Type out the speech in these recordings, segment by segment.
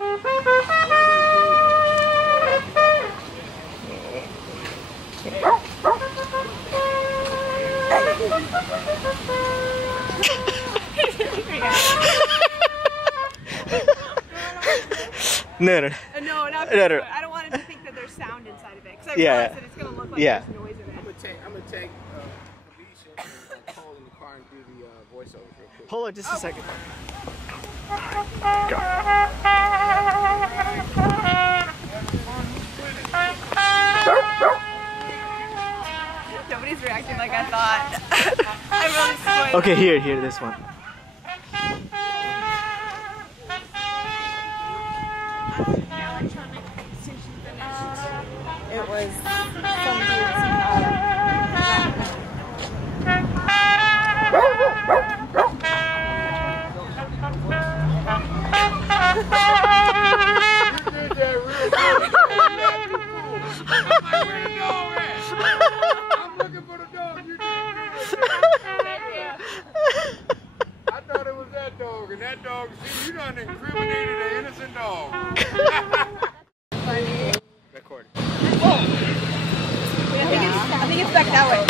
No, no, no, not no. I don't want it to think that there's sound inside of it, because I realize that it's going to look like there's noise in it. I'm gonna take Felicia and Cole in the car and do the voiceovers real quick. Hold on just a second. Go. Nobody's reacting like I thought. I'm really spoiled. Okay, here, this one. It was I'm looking for the dog. You did I thought it was that dog, and that dog, see, you done incriminated an innocent dog. funny. Record. I think it's back that way.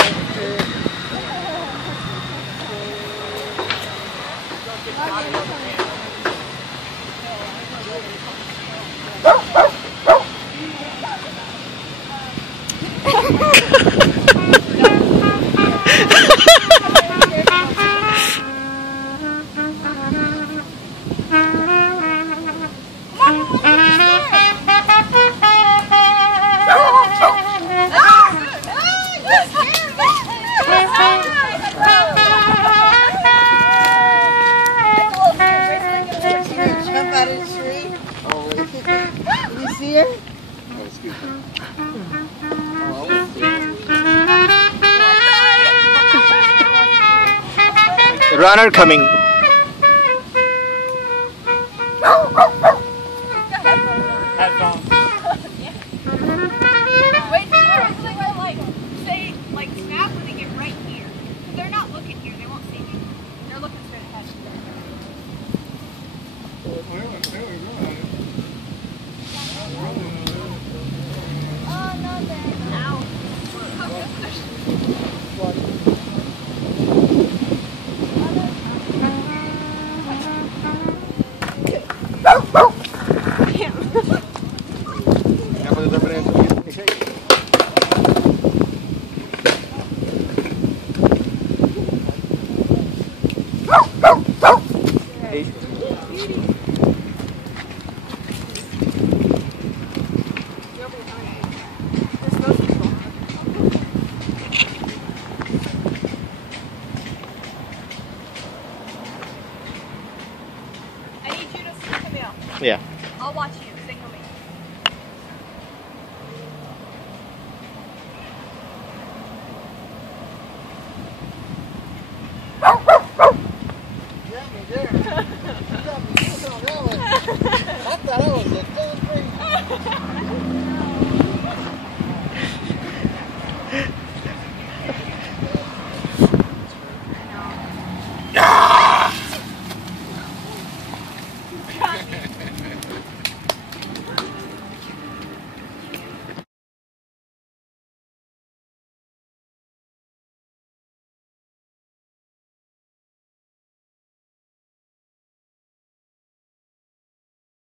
You see her? Oh, excuse me. Runner coming. Headphones. Wait for say snap when they get right here. If they're not looking here, they won't see me. They're looking straight ahead. Oh no, ow. I need you to come out. Yeah. I'll watch you.